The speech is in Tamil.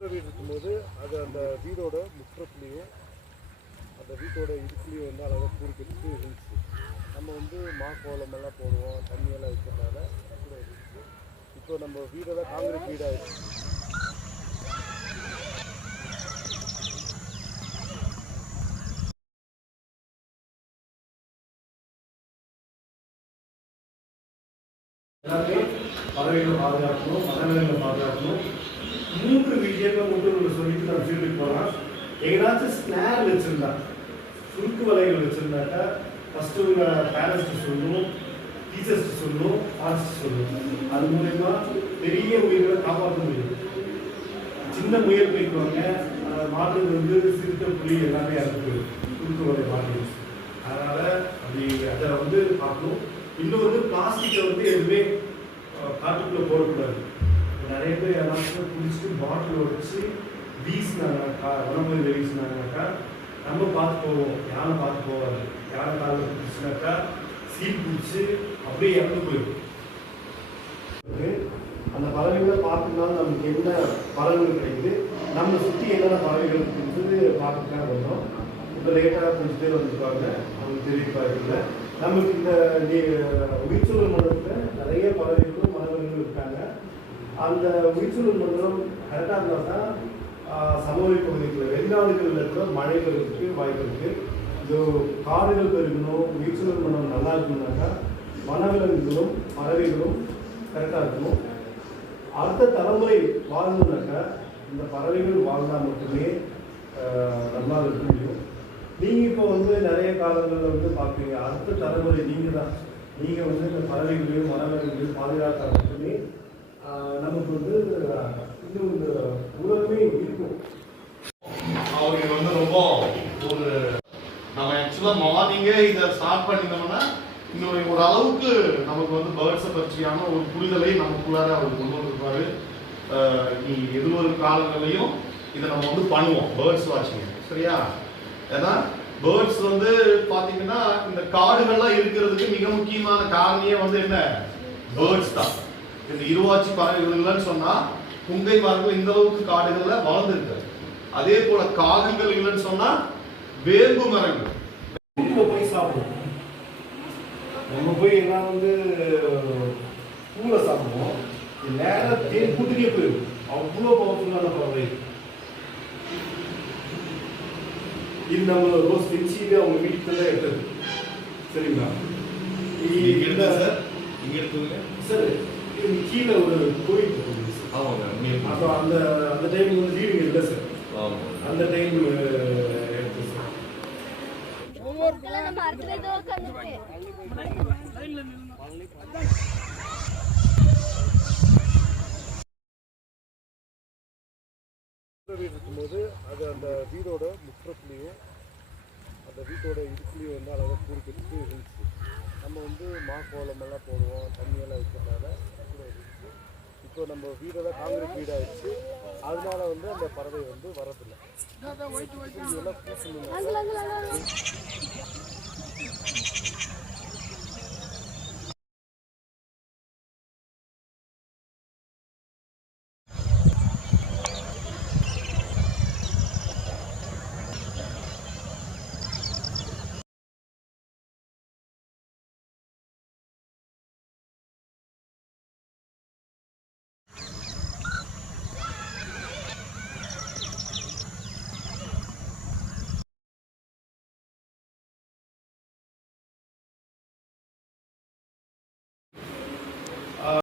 வீடு இருக்கும்போது அது அந்த வீடோட முற்றத்துலேயும் அந்த வீட்டோட இதுக்குலேயும் வந்து அழகாக கூறு இருந்துச்சு. நம்ம வந்து மா கோலம் எல்லாம் போடுவோம் தண்ணியெல்லாம் வைக்கிறதுனால கூட இருந்துச்சு. இப்போ நம்ம வீடெல்லாம் காங்கிரீட் வீடாக எல்லாமே பறவைகளை பாதுகாக்கணும் மரங்களை பாதுகாக்கணும். மூன்று விஷயத்தை மட்டும் சொல்லிட்டு நம்ம ஃபீல்டுக்கு போகலாம். எங்கேயாச்சும் ஸ்னேர் வச்சுருந்தா சுருக்கு வலைகள் வச்சுருந்தாக்கா ஃபஸ்ட்டு உங்கள் பேரண்ட்ஸ்க்கு சொல்லணும். டீச்சர்ஸ்க்கு சொல்லணும் ஆர்ட்ஸ்க்கு சொல்லணும் அது மூலயமா பெரிய உயிர்களை காப்பாற்ற முடியும். சின்ன முயல் போய்க்குவாங்க மாடு வந்து சிறுத்த புலி எல்லாமே இறந்து போயிடும். சுருக்கு வலை அதனால் அப்படி அதை வந்து பார்க்கணும். இன்னொரு பிளாஸ்டிக்கை வந்து எதுவுமே காட்டுக்குள்ளே போடக்கூடாது. நிறைய பேர் எல்லாத்தையும் குடிச்சிட்டு பாட்டில் உடச்சி வீசினாங்கக்கா உடம்பு வீசினாங்கக்கா நம்ம பார்த்து போவோம். யாரும் பார்த்து போவாது யானை காலில் பிடிச்சினாக்கா சீல் பிடிச்சி அப்படியே இறந்து போயிடும். அந்த பறவைகளை பார்க்கறதுனால நமக்கு என்ன பறவைகள் கிடைக்குது நம்ம சுற்றி என்னென்ன பறவைகள் இருக்குது பார்த்துக்கலாம் வந்தோம். இப்போ லேட்டாக கொஞ்சம் பேர் வந்திருப்பாங்க அவங்களுக்கு தெரிவிப்பாங்க நமக்கு இந்த உயிர்ச்சூழல் மண்டலத்தில் நிறைய பறவைகளும் மரங்களும் இருக்காங்க. அந்த உயிர்ச்சூழல் மண்டலம் கரெக்டாக இருந்தால் தான் சமவெளி பகுதிகளில் வெளிநாடுகளில் கூட மழை பெறுவதற்கு வாய்ப்பு இருக்குது இது காடுகள் பெருகணும் உயிர்ச்சூழல் மண்டலம் நல்லா இருக்கணும்னாக்கா வனவிலங்குகளும் பறவைகளும் கரெக்டாக இருக்கணும். அடுத்த தலைமுறை வாழணும்னாக்கா இந்த பறவைகள் வாழ்ந்தால் மட்டுமே நல்லா இருக்க முடியும். நீங்கள் இப்போ வந்து நிறைய காலங்களில் வந்து பார்க்குறீங்க அடுத்த தலைமுறை நீங்கள் தான் நீங்கள் வந்து இந்த பறவைகளையும் வனவிலங்குகளையும் பாதுகாத்தால் மட்டுமே நமக்கு வந்து இந்த இன்னும் இந்த உலகமே இருக்கும். அவருக்கு வந்து ரொம்ப ஒரு நம்ம ஆக்சுவலாக மார்னிங்கே இதை ஸ்டார்ட் பண்ணிட்டோம்னா இன்னொரு ஒரு அளவுக்கு நமக்கு வந்து பேர்ட்ஸை பற்றியான ஒரு புரிதலை நமக்குள்ளார அவர் கொண்டு வந்திருப்பாரு. நீ எதிர்வரும் காலங்களையும் இதை நம்ம வந்து பண்ணுவோம் பேர்ட்ஸ் வாட்சிங் சரியா? ஏன்னா பேர்ட்ஸ் வந்து பார்த்தீங்கன்னா இந்த காடுகள்லாம் இருக்கிறதுக்கு மிக முக்கியமான காரணியே வந்து என்ன? பேர்ட்ஸ் தான். இந்த இருவாச்சி பறவைகள் இல்லைன்னு சொன்னா புங்கை மரங்கள் இந்த அளவுக்கு காடுகள்ல வளர்ந்துருக்கு அதே போல காகங்கள் இல்லைன்னு சொன்னா வேம்பு மரங்கள். இப்போ போய் சாப்பிடுவோம். நம்ம போய் எல்லாம் வந்து பூவை சாப்பிடுவோம். இது நேரா தேன் கூட்டுக்கே போயிடும். அவ்வளோ பவர்ஃபுல்லான பறவை. இது நம்ம ரோஸ் பிச்சியில் அவங்க வீட்டில் தான் எடுத்தது. சரிங்களா? இங்க எடுத்தா சார்? இங்க எடுத்ததுங்க? சார் இது கீழே ஒரு கோயில் இருக்குது சார். ஆமாங்க அப்போ அந்த அந்த டைம் வந்து லீவிங் இல்லை சார். ஆமா அந்த டைம் எடுத்து சார். நம்ம இருக்கும்போது அது அந்த வீடோட முற்றத்துலேயும் அந்த வீட்டோட இதுக்குலேயும் வந்து அழகாக கூறு கட்டிட்டு இருந்துச்சு. நம்ம வந்து மா கோலம் எல்லாம் போடுவோம் தண்ணியெல்லாம் வைக்கிறதுனால கூட இருந்துச்சு. இப்போ நம்ம வீடெல்லாம் காங்கிரீட் வீடாகிடுச்சு அதனால வந்து அந்த பறவை வந்து வரதில்லை இதெல்லாம் பூசணும்